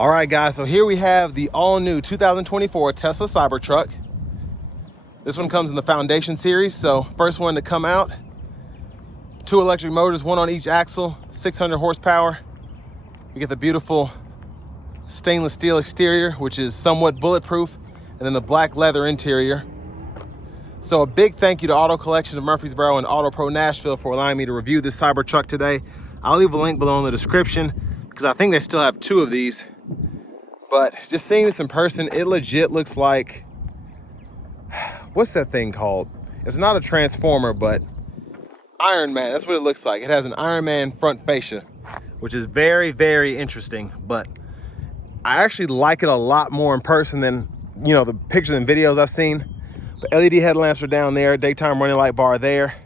All right, guys, so here we have the all-new 2024 Tesla Cybertruck. This one comes in the Foundation series, so first one to come out. 2 electric motors, 1 on each axle, 600 horsepower. We get the beautiful stainless steel exterior, which is somewhat bulletproof, and then the black leather interior. So a big thank you to Auto Collection of Murfreesboro and Auto Pro Nashville for allowing me to review this Cybertruck today. I'll leave a link below in the description because I think they still have 2 of these. But just seeing this in person, it legit looks like, what's that thing called? It's not a Transformer, but Iron Man, that's what it looks like. It has an Iron Man front fascia, which is very, very interesting. But I actually like it a lot more in person than, you know, the pictures and videos I've seen. The LED headlamps are down there, daytime running light bar there.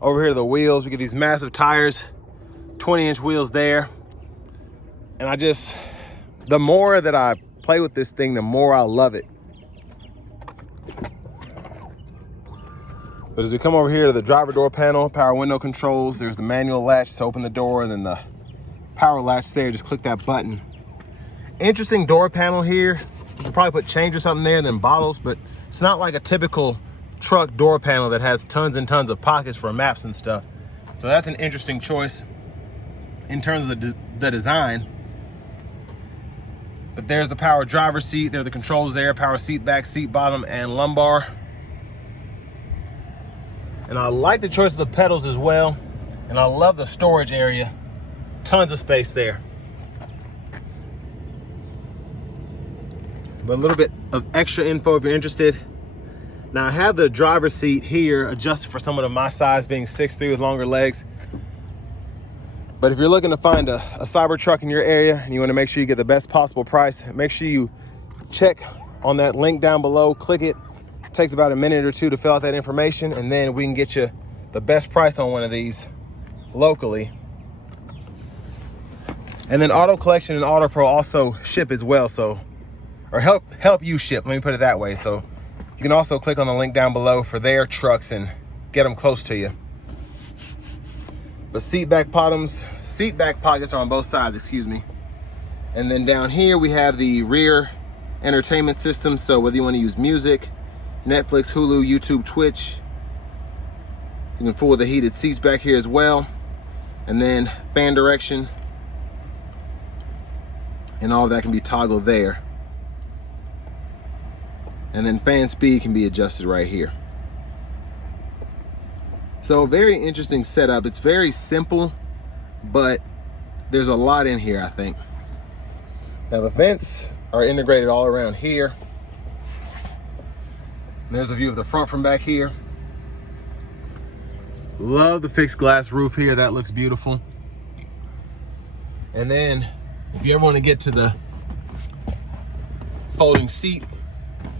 Over here, the wheels, we get these massive tires, 20-inch wheels there. And the more that I play with this thing, the more I love it. But as we come over here to the driver door panel, power window controls, there's the manual latch to open the door, and then the power latch there, just click that button. Interesting door panel here. You could probably put change or something there and then bottles, but it's not like a typical truck door panel that has tons and tons of pockets for maps and stuff. So that's an interesting choice in terms of the design. But there's the power driver's seat. There are the controls there, power seat back, seat bottom, and lumbar. And I like the choice of the pedals as well. And I love the storage area. Tons of space there. But a little bit of extra info if you're interested. Now I have the driver's seat here adjusted for someone of my size, being 6'3" with longer legs. But if you're looking to find a Cybertruck in your area and you want to make sure you get the best possible price, make sure you check on that link down below, click it. It takes about a minute or 2 to fill out that information, and then we can get you the best price on one of these locally. And then Auto Collection and Auto Pro also ship as well, so, or help you ship, let me put it that way. So you can also click on the link down below for their trucks and get them close to you. But seat back pockets are on both sides, excuse me. And then down here we have the rear entertainment system. So whether you want to use music, Netflix, Hulu, YouTube, Twitch, you can fool the heated seats back here as well. And then fan direction. And all of that can be toggled there. And then fan speed can be adjusted right here. So very interesting setup. It's very simple, but there's a lot in here, I think. Now the vents are integrated all around here. And there's a view of the front from back here. Love the fixed glass roof here. That looks beautiful. And then if you ever want to get to the folding seat,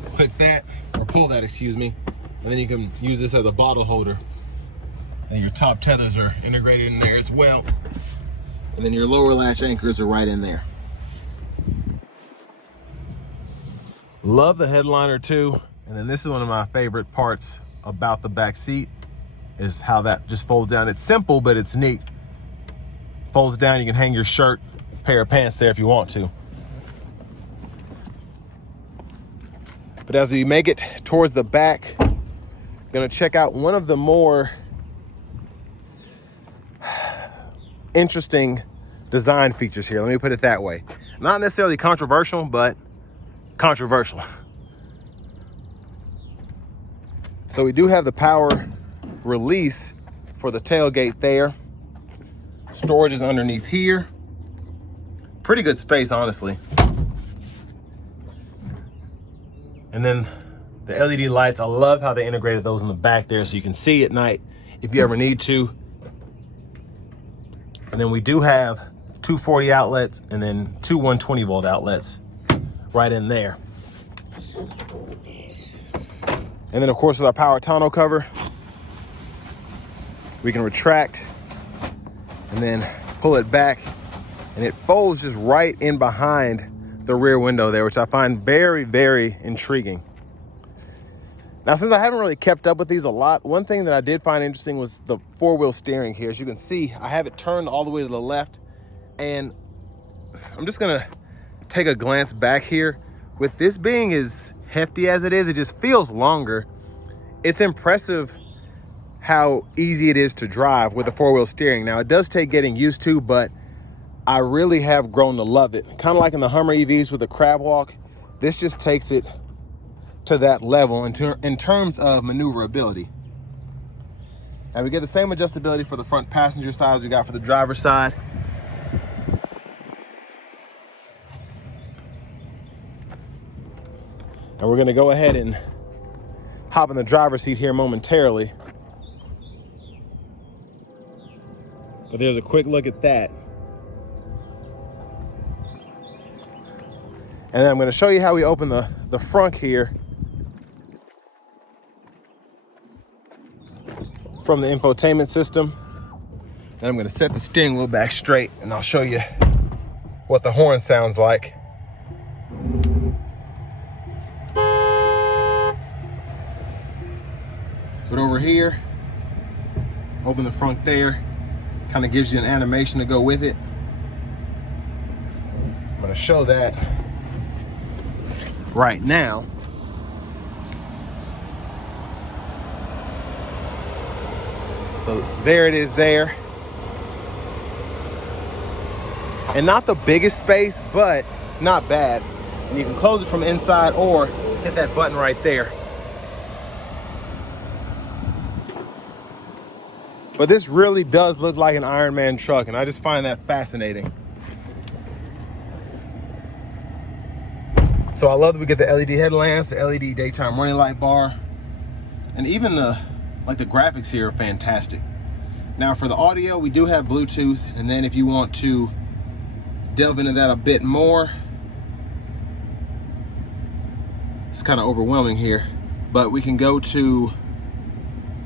click that, or pull that, excuse me. And then you can use this as a bottle holder. And your top tethers are integrated in there as well. And then your lower latch anchors are right in there. Love the headliner too. And then this is one of my favorite parts about the back seat, is how that just folds down. It's simple, but it's neat. Folds down, you can hang your shirt, pair of pants there if you want to. But as we make it towards the back, I'm gonna check out one of the more interesting design features here. Let me put it that way. Not necessarily controversial, but controversial. So we do have the power release for the tailgate there. Storage is underneath here. Pretty good space, honestly. And then the LED lights, I love how they integrated those in the back there so you can see at night if you ever need to. And then we do have 240 outlets and then 2 120 volt outlets right in there. And then of course with our power tonneau cover, we can retract and then pull it back, and it folds just right in behind the rear window there, which I find very, very intriguing. Now, since I haven't really kept up with these a lot, one thing that I did find interesting was the 4-wheel steering here. As you can see, I have it turned all the way to the left, and I'm just gonna take a glance back here. With this being as hefty as it is, it just feels longer. It's impressive how easy it is to drive with the four-wheel steering. Now, it does take getting used to, but I really have grown to love it. Kind of like in the Hummer EVs with the crab walk, this just takes it to that level in terms of maneuverability. Now we get the same adjustability for the front passenger side as we got for the driver's side. And we're gonna go ahead and hop in the driver's seat here momentarily. But there's a quick look at that. And then I'm gonna show you how we open the front here from the infotainment system. Then I'm gonna set the steering wheel back straight and I'll show you what the horn sounds like. But over here, open the front there, kind of gives you an animation to go with it. I'm gonna show that right now. So there it is there. And not the biggest space, but not bad. And you can close it from inside or hit that button right there. But this really does look like an Iron Man truck, and I just find that fascinating. So I love that we get the LED headlamps, the LED daytime running light bar, and even the graphics here are fantastic. Now for the audio, we do have Bluetooth, and then if you want to delve into that a bit more, it's kind of overwhelming here, but we can go to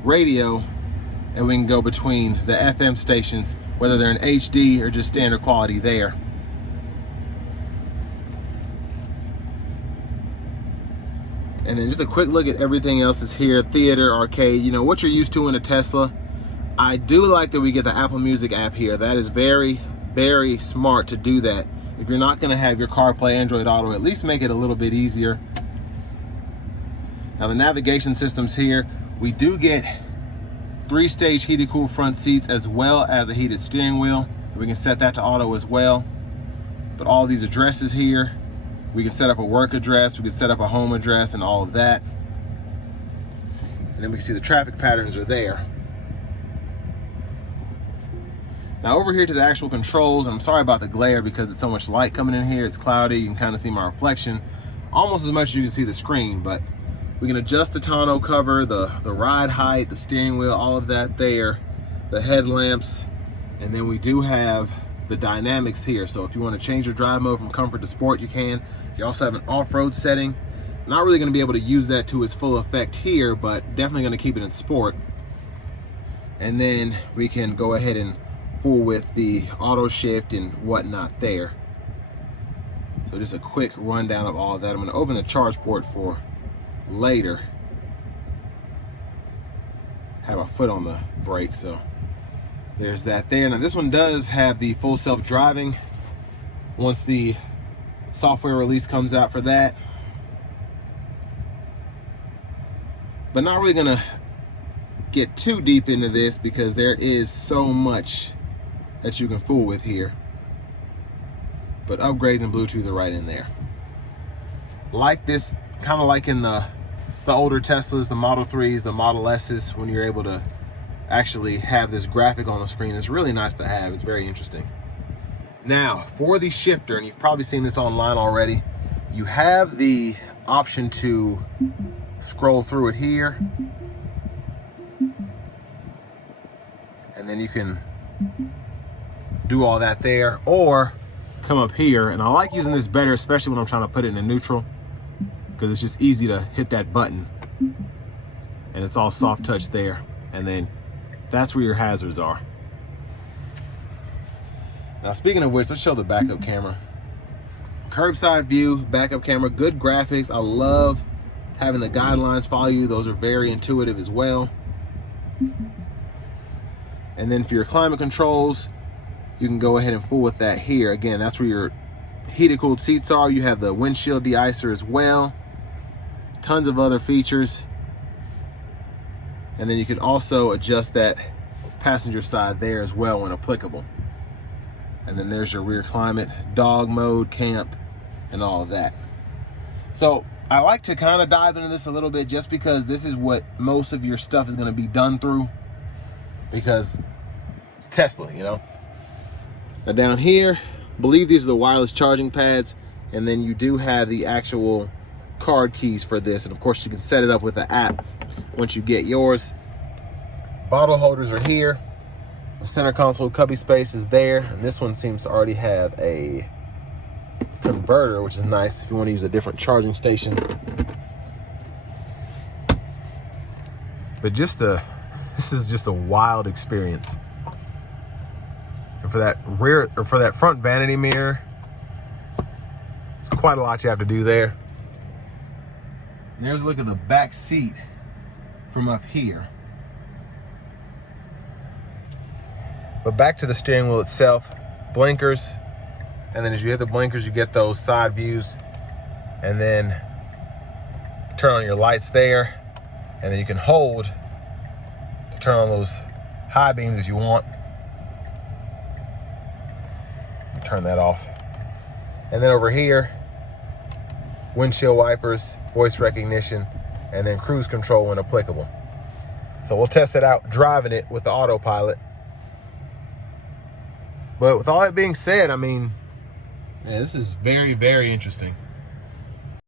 radio and we can go between the FM stations, whether they're in HD or just standard quality there. And then just a quick look at everything else is here. Theater, arcade, you know, what you're used to in a Tesla. I do like that we get the Apple Music app here. That is very, very smart to do that. If you're not gonna have your CarPlay, Android Auto, at least make it a little bit easier. Now the navigation system's here. We do get 3-stage heated cool front seats as well as a heated steering wheel. We can set that to auto as well. But all these addresses here, we can set up a work address, we can set up a home address and all of that. And then we can see the traffic patterns are there. Now over here to the actual controls, I'm sorry about the glare because it's so much light coming in here, it's cloudy, you can kind of see my reflection almost as much as you can see the screen, but we can adjust the tonneau cover, the ride height, the steering wheel, all of that there, the headlamps, and then we do have the dynamics here. So if you want to change your drive mode from comfort to sport, you can. You also have an off-road setting. Not really going to be able to use that to its full effect here, but definitely going to keep it in sport. And then we can go ahead and fool with the auto shift and whatnot there. So just a quick rundown of all of that. I'm going to open the charge port for later. Have my foot on the brake, so there's that there. Now this one does have the full self-driving once the software release comes out for that. But not really gonna get too deep into this because there is so much that you can fool with here. But upgrades and Bluetooth are right in there. Like this, kind of like in the older Teslas, the Model 3s, the Model S's, when you're able to actually have this graphic on the screen. It's really nice to have. It's very interesting. Now, for the shifter, and you've probably seen this online already, you have the option to scroll through it here. And then you can do all that there, or come up here. And I like using this better, especially when I'm trying to put it in a neutral, because it's just easy to hit that button. And it's all soft touch there. And then that's where your hazards are. Now, speaking of which, let's show the backup camera. Curbside view, backup camera, good graphics. I love having the guidelines follow you. Those are very intuitive as well. And then for your climate controls, you can go ahead and fool with that here. Again, that's where your heated cooled seats are. You have the windshield de-icer as well. Tons of other features. And then you can also adjust that passenger side there as well when applicable. And then there's your rear climate, dog mode, camp, and all of that. So I like to kind of dive into this a little bit just because this is what most of your stuff is going to be done through, because it's Tesla, you know. Now down here, I believe these are the wireless charging pads, and then you do have the actual card keys for this, and of course you can set it up with the app once you get yours. Bottle holders are here. The center console cubby space is there, and this one seems to already have a converter, which is nice if you want to use a different charging station. But this is just a wild experience. And for that rear, or for that front vanity mirror, it's quite a lot you have to do there. And there's a look at the back seat from up here. But back to the steering wheel itself, blinkers, and then as you hit the blinkers, you get those side views, and then turn on your lights there, and then you can hold to turn on those high beams if you want. Turn that off. And then over here, windshield wipers, voice recognition, and then cruise control when applicable. So we'll test it out driving it with the autopilot. But with all that being said, I mean, yeah, this is very, very interesting.